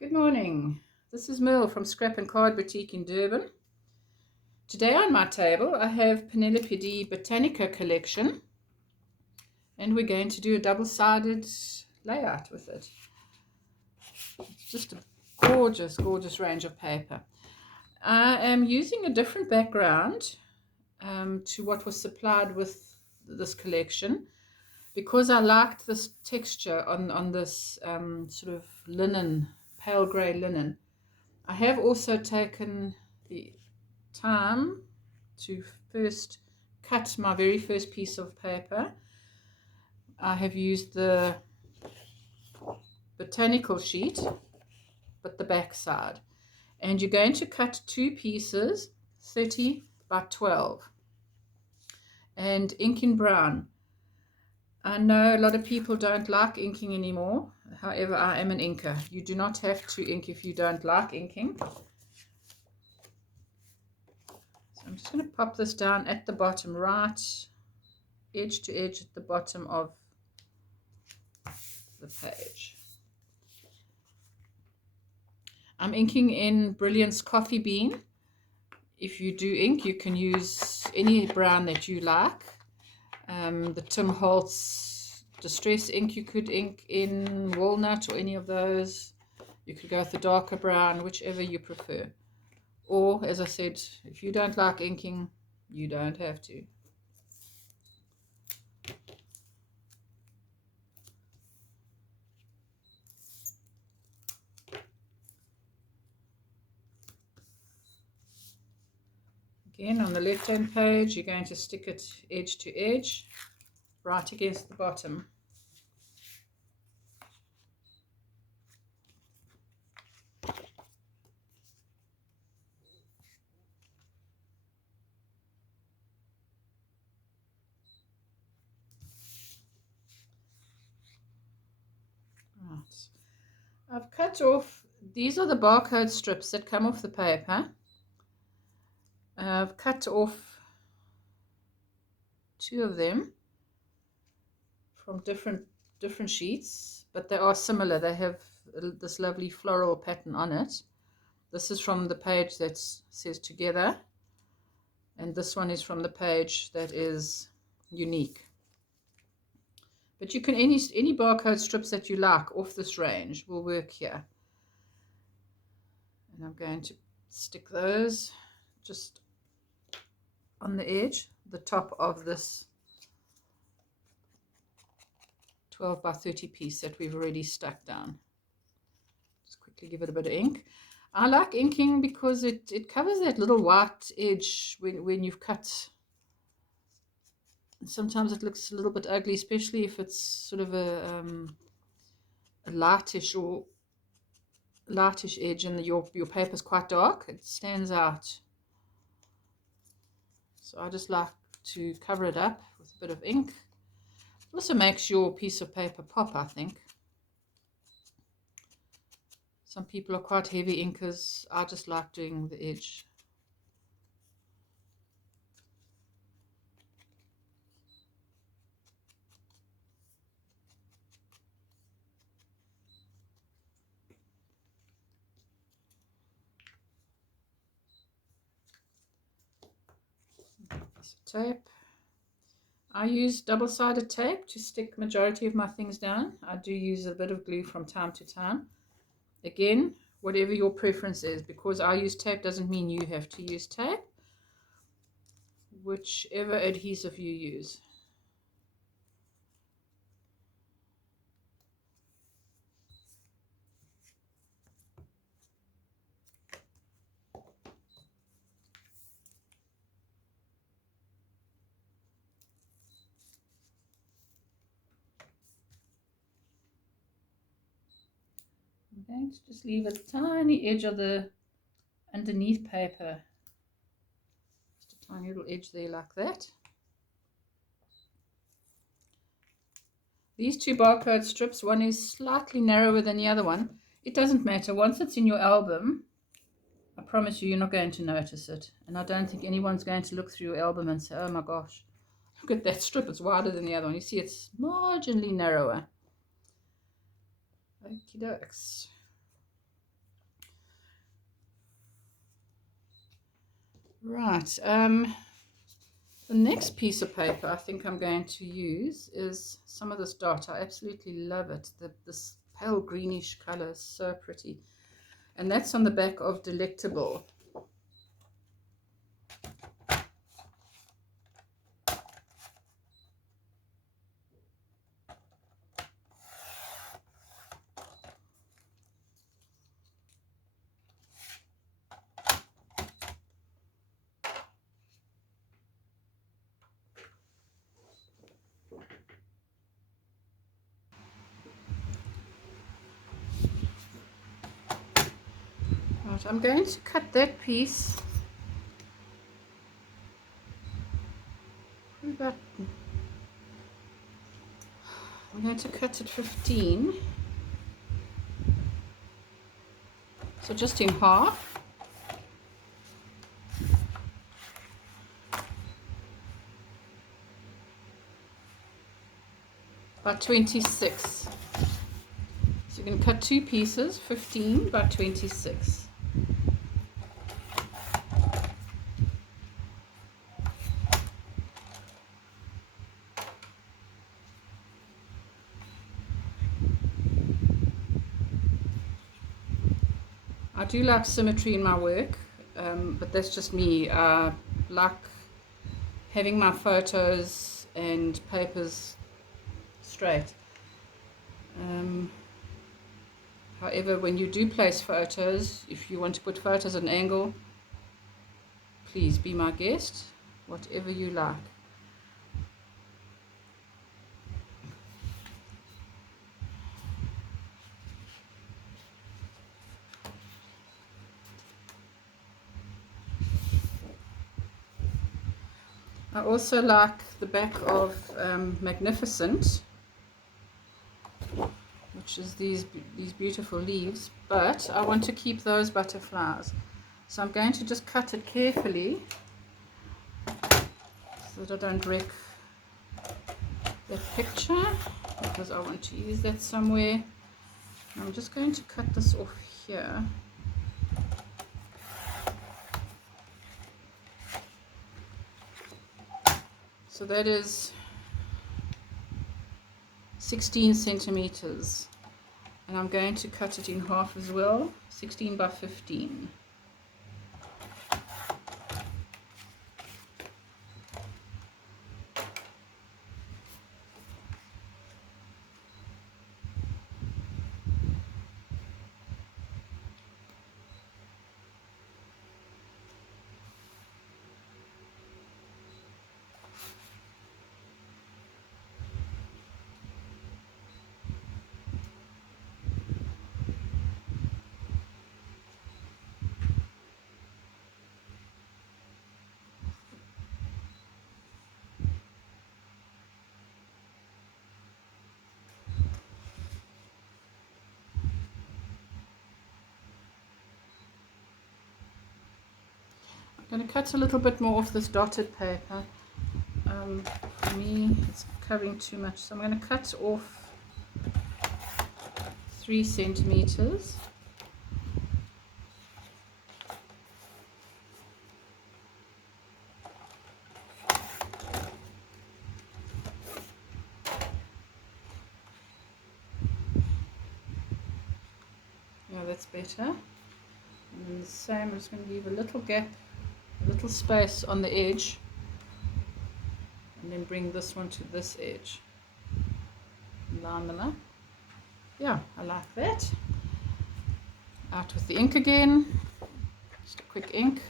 Good morning. This is Merle from Scrap and Card Boutique in Durban. Today on my table I have Penelope Dee Botanica collection, and we're going to do a double-sided layout with it. It's just a gorgeous range of paper. I am using a different background to what was supplied with this collection because I liked this texture on this sort of linen, pale grey linen. I have also taken the time to first cut my very first piece of paper. I have used the botanical sheet, but the back side. And you're going to cut two pieces, 30 by 12, and ink in brown. I know a lot of people don't like inking anymore. However, I am an inker. You do not have to ink if you don't like inking. I'm just going to pop this down at the bottom, right edge to edge at the bottom of the page. I'm inking in Brilliance Coffee Bean. If you do ink, you can use any brown that you like. The Tim Holtz Distress ink, you could ink in walnut or any of those. You could go with the darker brown, whichever you prefer. Or, as I said, if you don't like inking, you don't have to. Again, on the left-hand page, you're going to stick it edge to edge, right against the bottom. I've cut off, these are the barcode strips that come off the paper. I've cut off two of them from different sheets, but they are similar. They have this lovely floral pattern on it. This is from the page that says together, and this one is from the page that is unique. But you can, any barcode strips that you like off this range will work here. And I'm going to stick those just on the edge, the top of this 12 by 30 piece that we've already stuck down. Just quickly give it a bit of ink. I like inking because it covers that little white edge when you've cut. Sometimes it looks a little bit ugly, especially if it's sort of a lightish edge and your paper's quite dark. It stands out. So I just like to cover it up with a bit of ink. It also makes your piece of paper pop, I think. Some people are quite heavy inkers. I just like doing the edge. Piece of tape. I use double-sided tape to stick majority of my things down. I do use a bit of glue from time to time. Again, whatever your preference is, because I use tape doesn't mean you have to use tape. Whichever adhesive you use. I'm going to just leave a tiny edge of the underneath paper. Just a tiny little edge there like that. These two barcode strips, one is slightly narrower than the other one. It doesn't matter. Once it's in your album, I promise you're not going to notice it. And I don't think anyone's going to look through your album and say, oh my gosh, look at that strip, it's wider than the other one. You see, it's marginally narrower. Okie dokes. Right, the next piece of paper I think I'm going to use is some of this dot. I absolutely love it. This pale greenish color is so pretty. And that's on the back of Delectable. Right, I'm going to cut that piece about, I'm going to cut it 15, so just in half. By 26. So you can cut two pieces, 15 by 26. I do like symmetry in my work, but that's just me. I like having my photos and papers straight. However, when you do place photos, if you want to put photos at an angle, please be my guest, whatever you like. I also like the back of Magnificent, which is these beautiful leaves, but I want to keep those butterflies. So I'm going to just cut it carefully so that I don't wreck that picture, because I want to use that somewhere. I'm just going to cut this off here. So that is 16 centimeters, and I'm going to cut it in half as well, 16 by 15. I'm going to cut a little bit more off this dotted paper. For me, it's covering too much, so I'm going to cut off 3 centimeters. Yeah, that's better. And then the same, I'm just going to leave a little gap, a little space on the edge, and then bring this one to this edge. Line them up. Yeah, I like that. Out with the ink again. Just a quick ink.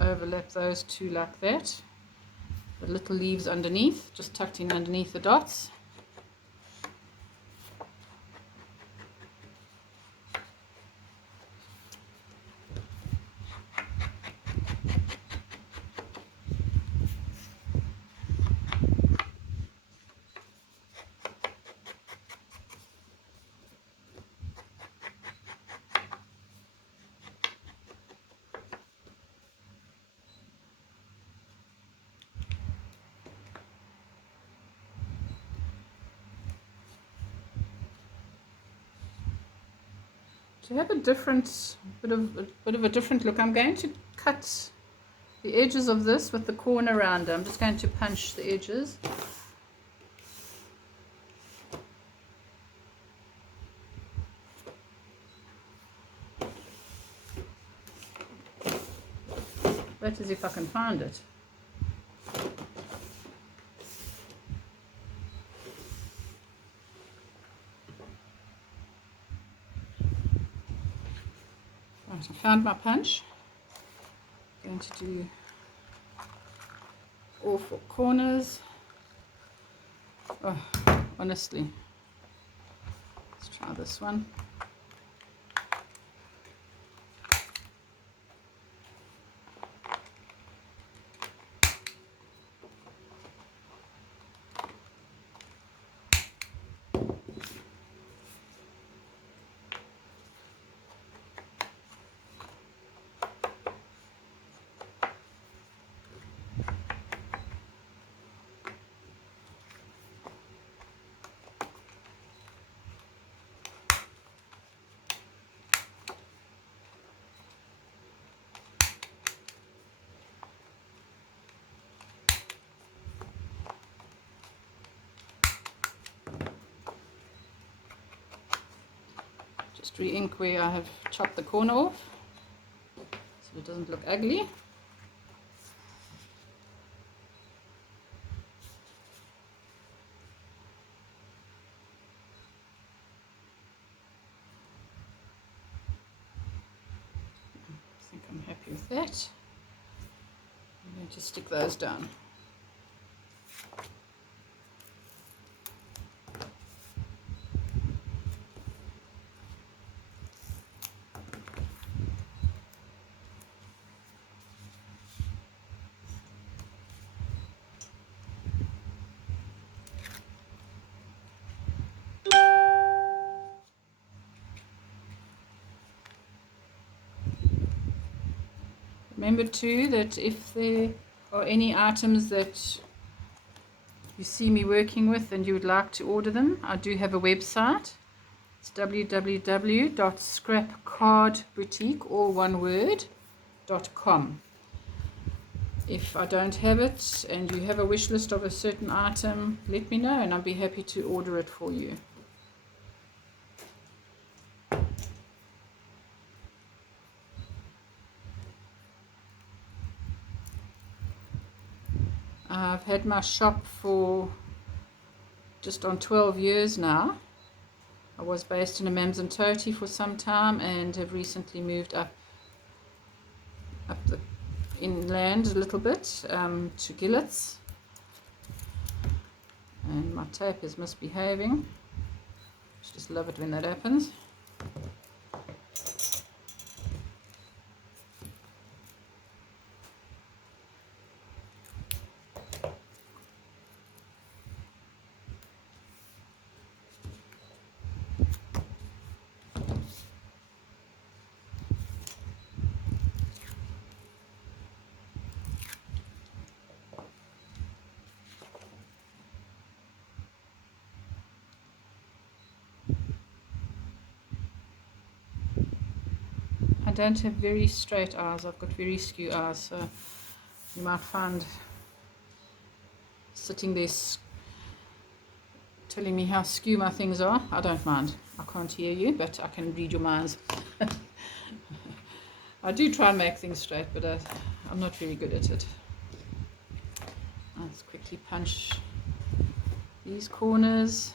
Overlap those two like that. The little leaves underneath, just tucked in underneath the dots. To have a different, bit of a different look, I'm going to cut the edges of this with the corner rounder. I'm just going to punch the edges. That is if I can find it. Right, I found my punch. I'm going to do all 4 corners. Oh, honestly, let's try this one. Just re-ink where I have chopped the corner off so it doesn't look ugly. I think I'm happy with that. I'm going to stick those down. Remember too that if there are any items that you see me working with and you would like to order them, I do have a website. It's www.scrapcardboutique, all one word, .com. If I don't have it and you have a wish list of a certain item, let me know and I'll be happy to order it for you. I've had my shop for just on 12 years now. I was based in Amanzimtoti for some time and have recently moved up the inland a little bit to Gillets. And my tape is misbehaving. Just love it when that happens. I don't have very straight eyes, I've got very skew eyes, so you might find sitting there telling me how skew my things are. I don't mind. I can't hear you, but I can read your minds. I do try and make things straight, but I'm not very good at it. Let's quickly punch these corners.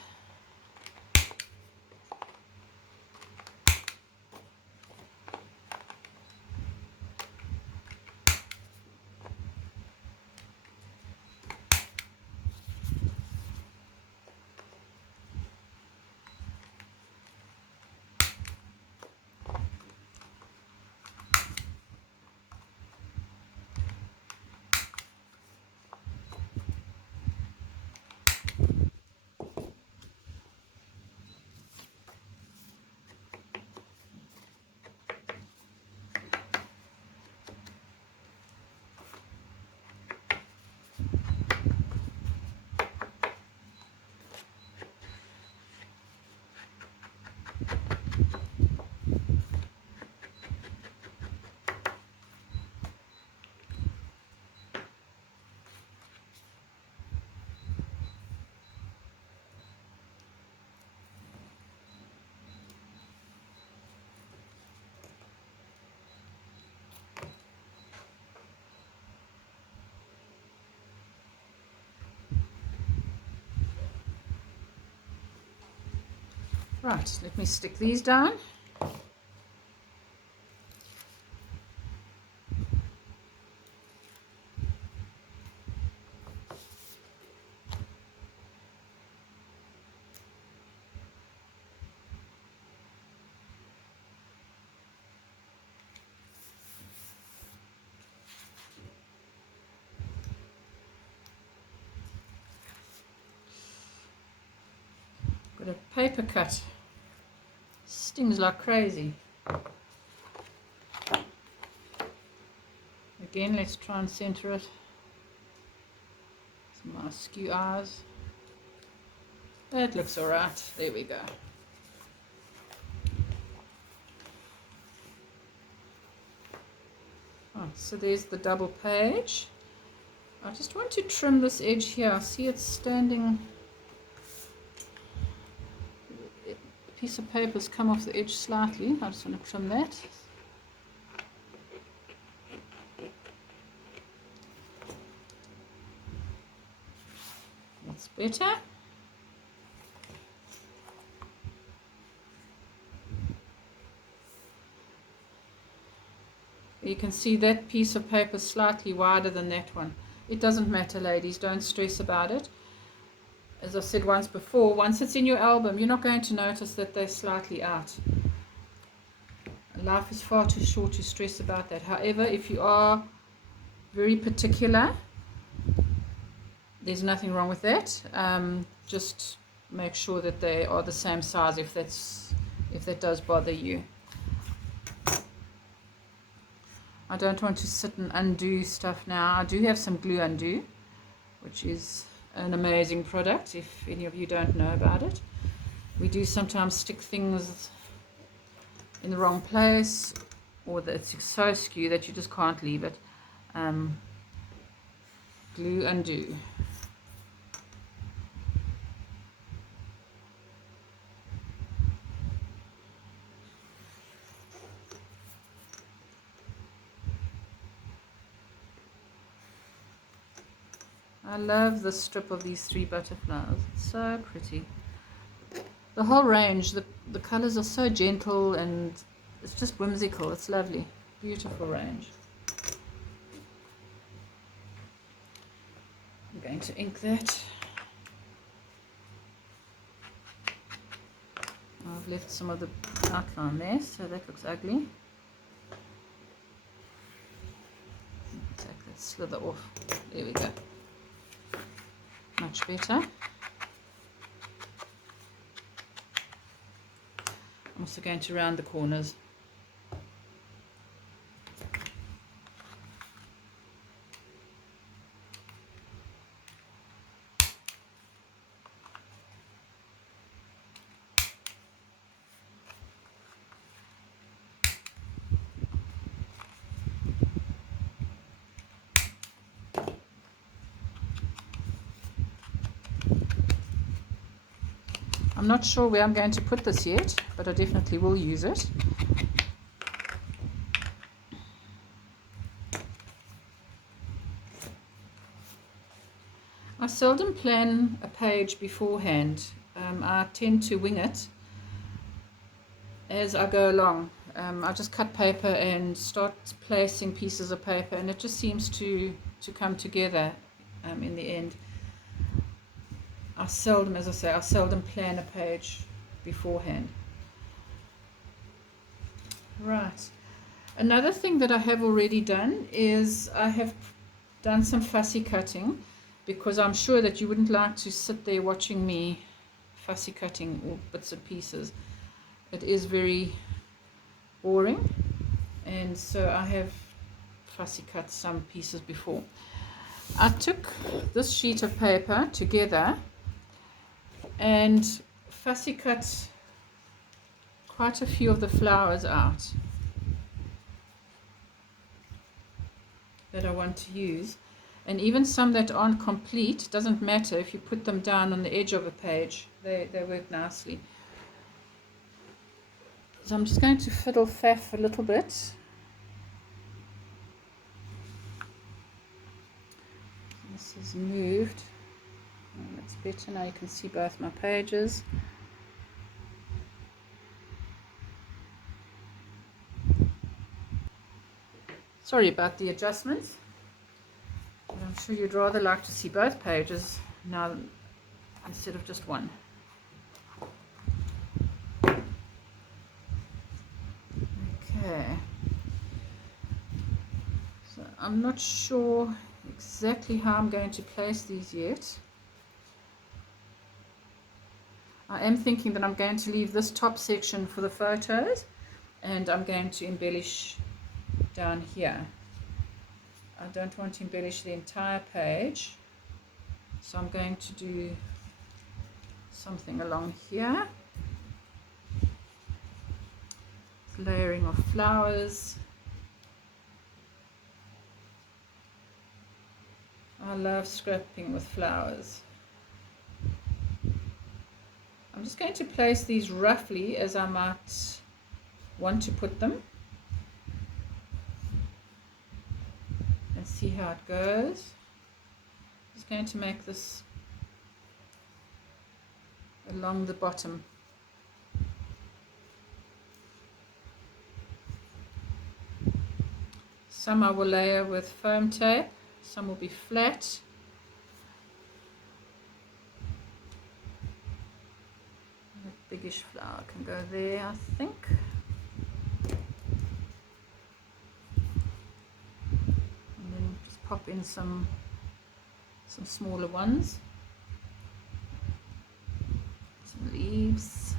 Right, let me stick these down. Got a paper cut. Stings like crazy. Again, let's try and center it. Some nice skew eyes. That looks alright. There we go. Right, so there's the double page. I just want to trim this edge here. See, it's standing. A piece of paper's come off the edge slightly. I just want to trim that. That's better. You can see that piece of paper slightly wider than that one. It doesn't matter, ladies, don't stress about it. As I said once before, once it's in your album, you're not going to notice that they're slightly out. Life is far too short to stress about that. However, if you are very particular, there's nothing wrong with that. Just make sure that they are the same size if that does bother you. I don't want to sit and undo stuff now. I do have some glue undo, which is an amazing product if any of you don't know about it. We do sometimes stick things in the wrong place, or that it's so skew that you just can't leave it. Glue undo. I love the strip of these 3 butterflies. It's so pretty. The whole range, the colors are so gentle and it's just whimsical. It's lovely. Beautiful range. I'm going to ink that. I've left some of the outline there, so that looks ugly. Take that slither off. There we go. Much better. I'm also going to round the corners. I'm not sure where I'm going to put this yet, but I definitely will use it. I seldom plan a page beforehand. I tend to wing it as I go along. I just cut paper and start placing pieces of paper, and it just seems to come together in the end. I seldom, as I say, I seldom plan a page beforehand. Right. Another thing that I have already done is I have done some fussy cutting, because I'm sure that you wouldn't like to sit there watching me fussy cutting all bits and pieces. It is very boring, and so I have fussy cut some pieces before. I took this sheet of paper together and fussy cut quite a few of the flowers out that I want to use, and even some that aren't complete. Doesn't matter if you put them down on the edge of a page, they work nicely. So I'm just going to fiddle faff a little bit. This is moved. Oh, that's better. Now you can see both my pages. Sorry about the adjustments, but I'm sure you'd rather like to see both pages now instead of just one. Okay, so I'm not sure exactly how I'm going to place these yet. I am thinking that I'm going to leave this top section for the photos, and I'm going to embellish down here. I don't want to embellish the entire page, so I'm going to do something along here. Layering of flowers. I love scrapping with flowers. I'm just going to place these roughly as I might want to put them and see how it goes. Just going to make this along the bottom. Some I will layer with foam tape, some will be flat. A biggish flower can go there, I think. And then just pop in some smaller ones. Some leaves.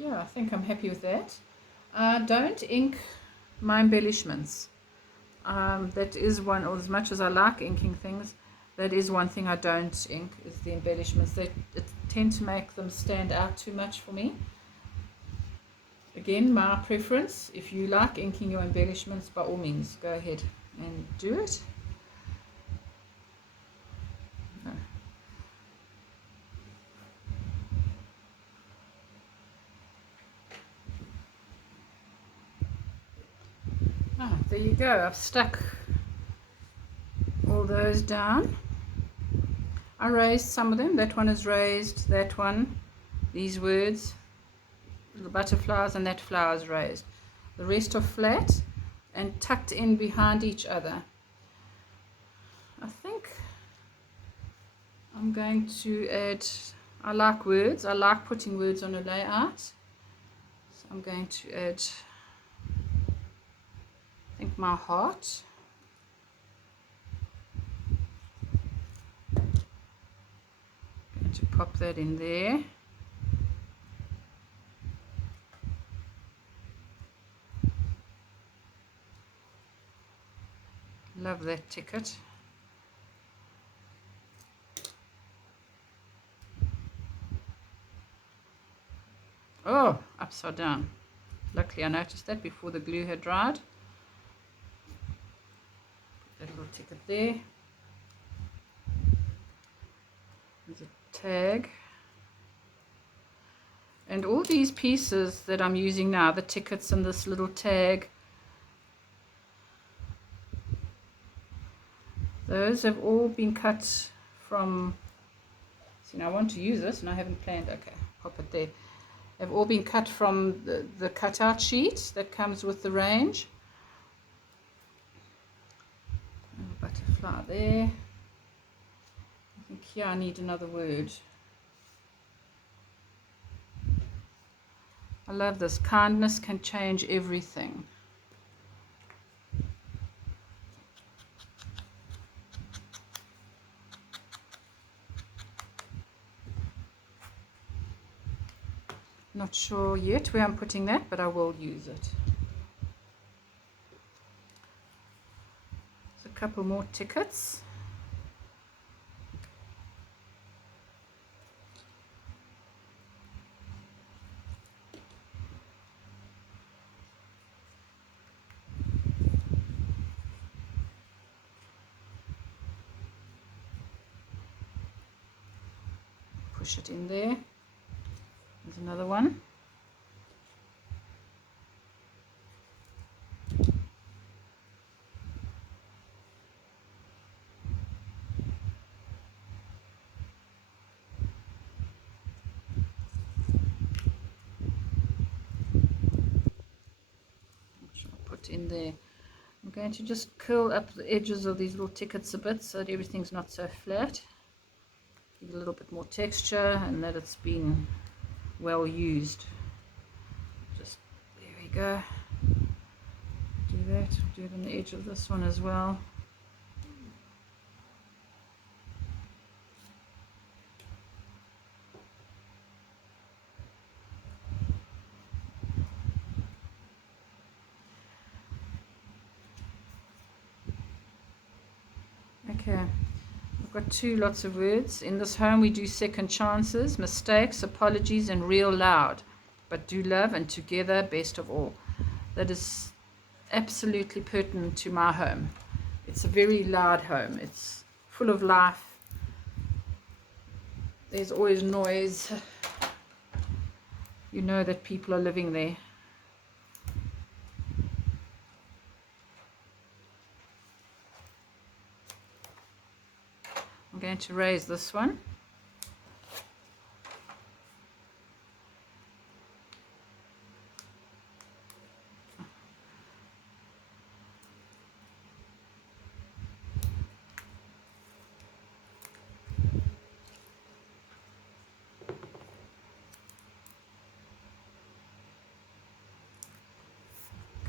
Yeah, I think I'm happy with that. Don't ink my embellishments. That is one, or as much as I like inking things, that is one thing I don't ink, is the embellishments. They tend to make them stand out too much for me. Again, my preference. If you like inking your embellishments, by all means, go ahead and do it. There you go. I've stuck all those down. I raised some of them. That one is raised, that one, these words, the butterflies, and that flower is raised. The rest are flat and tucked in behind each other. I think I'm going to add, I like words, I like putting words on a layout, so I'm going to add, I think, my heart. I'm going to pop that in there. Love that ticket. Oh, upside down. Luckily I noticed that before the glue had dried. Put that little ticket there. There's a tag. And all these pieces that I'm using now, the tickets and this little tag, those have all been cut from, see, now I want to use this and I haven't planned, okay, pop it there. Have all been cut from the cutout sheet that comes with the range. A butterfly there. I think here I need another word. I love this. Kindness can change everything. Not sure yet where I'm putting that, but I will use it. There's a couple more tickets. Push it in there. There's another one. Put in there. I'm going to just curl up the edges of these little tickets a bit so that everything's not so flat. Give it a little bit more texture and that it's been well used. Just there we go. Do that. Do it on the edge of this one as well. Okay, I've got two lots of words. In this home we do second chances, mistakes, apologies, and real loud. But do love and together best of all. That is absolutely pertinent to my home. It's a very loud home. It's full of life. There's always noise. You know that people are living there. I'm going to raise this one.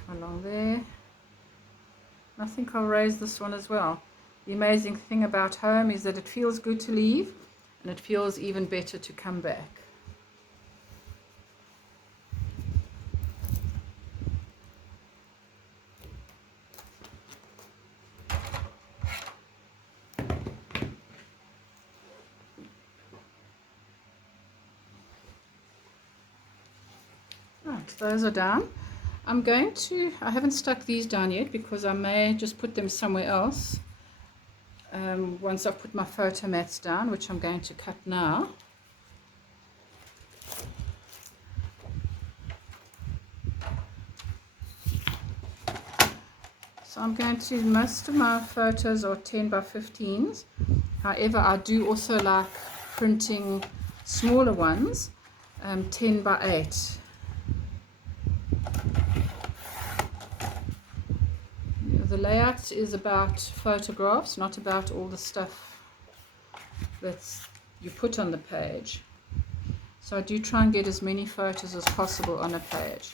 Come along there. I think I'll raise this one as well. The amazing thing about home is that it feels good to leave and it feels even better to come back. Right, those are down. I haven't stuck these down yet because I may just put them somewhere else. Once I've put my photo mats down, which I'm going to cut now. So I'm going to, most of my photos are 10 by 15s. However, I do also like printing smaller ones, 10 by 8. The layout is about photographs, not about all the stuff that you put on the page. So I do try and get as many photos as possible on a page.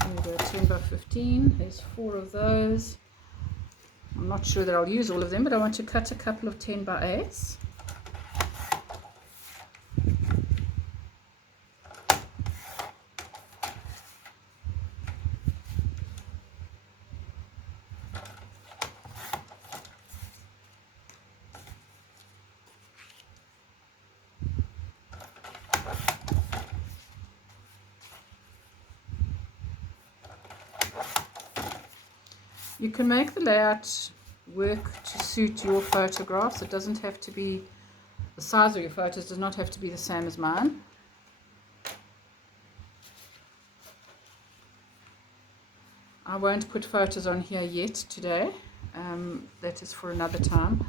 There we go, 10 by 15. There's 4 of those. I'm not sure that I'll use all of them, but I want to cut a couple of 10 by 8s. You can make the layout work to suit your photographs. It doesn't have to be, the size of your photos does not have to be the same as mine. I won't put photos on here yet today. That is for another time.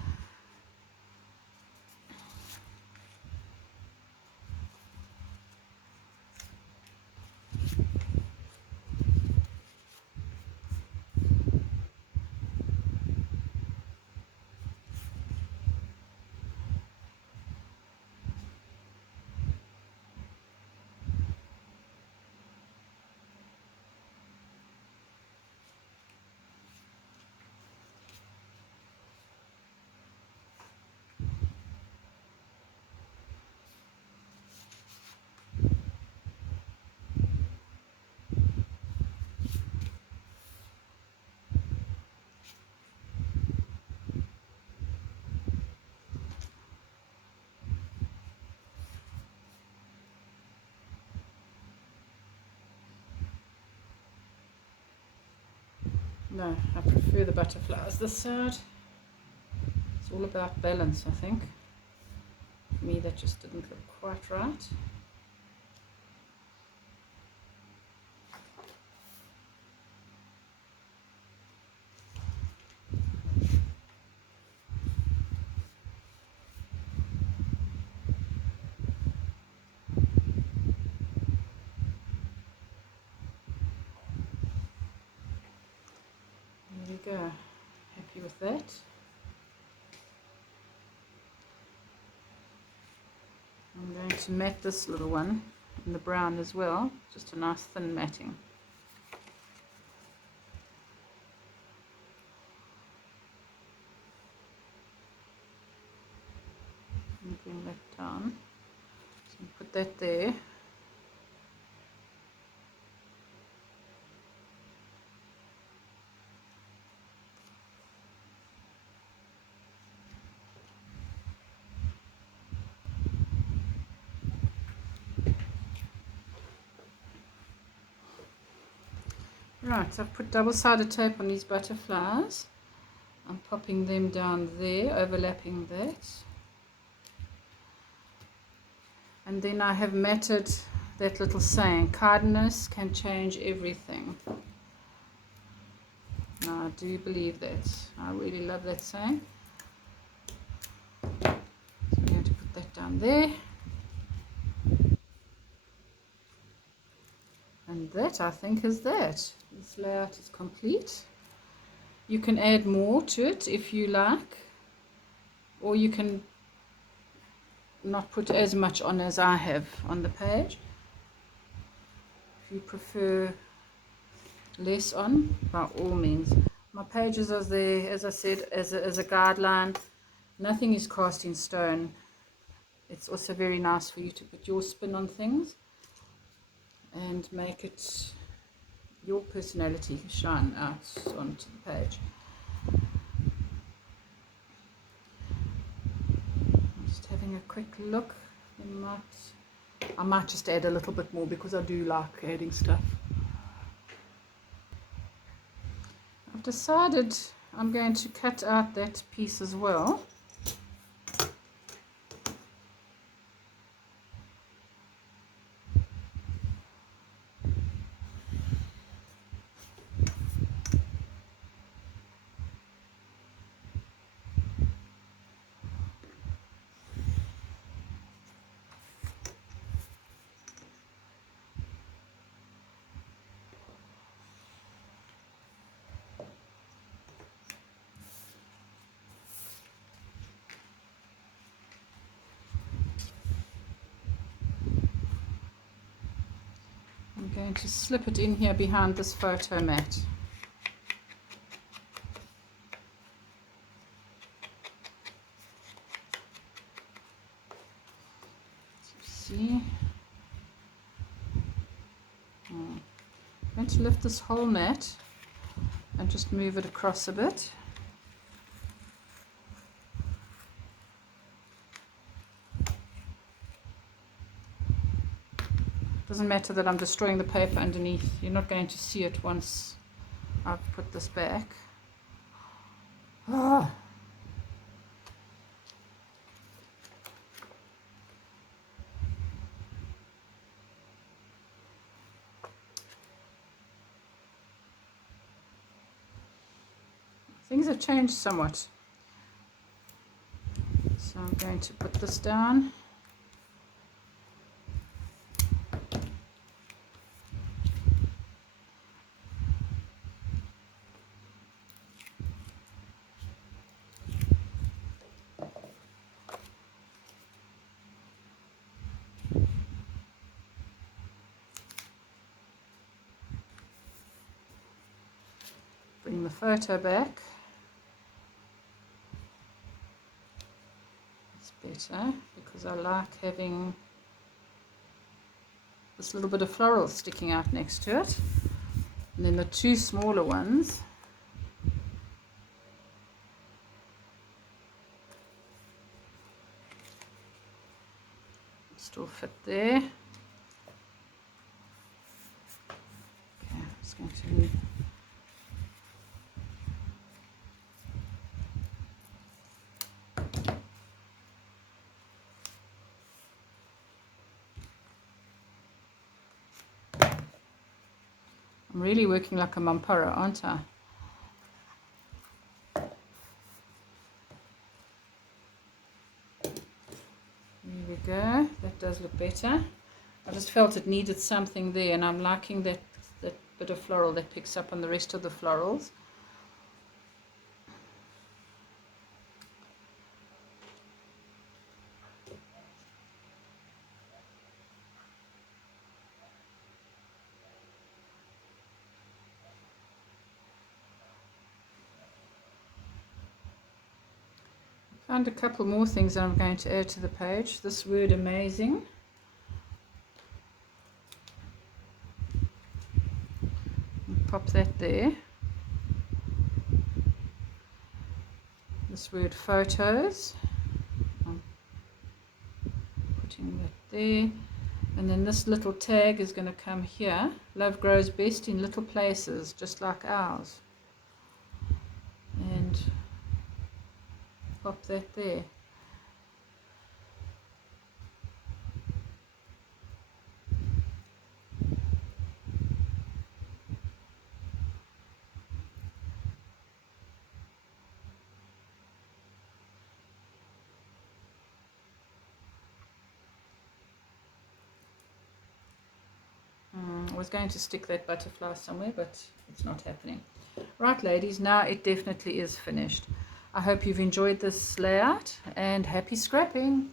No, I prefer the butterflies this side. It's all about balance, I think. For me, that just didn't look quite right. There we go. Happy with that. I'm going to mat this little one in the brown as well, just a nice thin matting. And bring that down. So put that there. Right, so I've put double-sided tape on these butterflies. I'm popping them down there, overlapping that. And then I have matted that little saying, kindness can change everything. Now, I do believe that. I really love that saying. So I'm going to put that down there. And that, I think, is that. This layout is complete. You can add more to it if you like, or you can not put as much on as I have on the page. If you prefer less on, by all means. My pages are there, as I said, as a guideline. Nothing is cast in stone. It's also very nice for you to put your spin on things and make it your personality shine out onto the page. Just having a quick look. I might just add a little bit more because I do like adding stuff. I've decided I'm going to cut out that piece as well. I'm going to slip it in here behind this photo mat. See? I'm going to lift this whole mat and just move it across a bit. Doesn't matter that I'm destroying the paper underneath. You're not going to see it once I've put this back. Oh. Things have changed somewhat. So I'm going to put this down. Bring the photo back. It's better because I like having this little bit of floral sticking out next to it. And then the two smaller ones still fit there. Okay, I'm just going to I'm really working like a mampara, aren't I? There we go. That does look better. I just felt it needed something there, and I'm liking that bit of floral that picks up on the rest of the florals. Found a couple more things that I'm going to add to the page. This word amazing. Pop that there. This word photos. I'm putting that there. And then this little tag is going to come here. Love grows best in little places, just like ours. And pop that there. I was going to stick that butterfly somewhere, but it's not happening. Right, ladies, now it definitely is finished. I hope you've enjoyed this layout, and happy scrapping!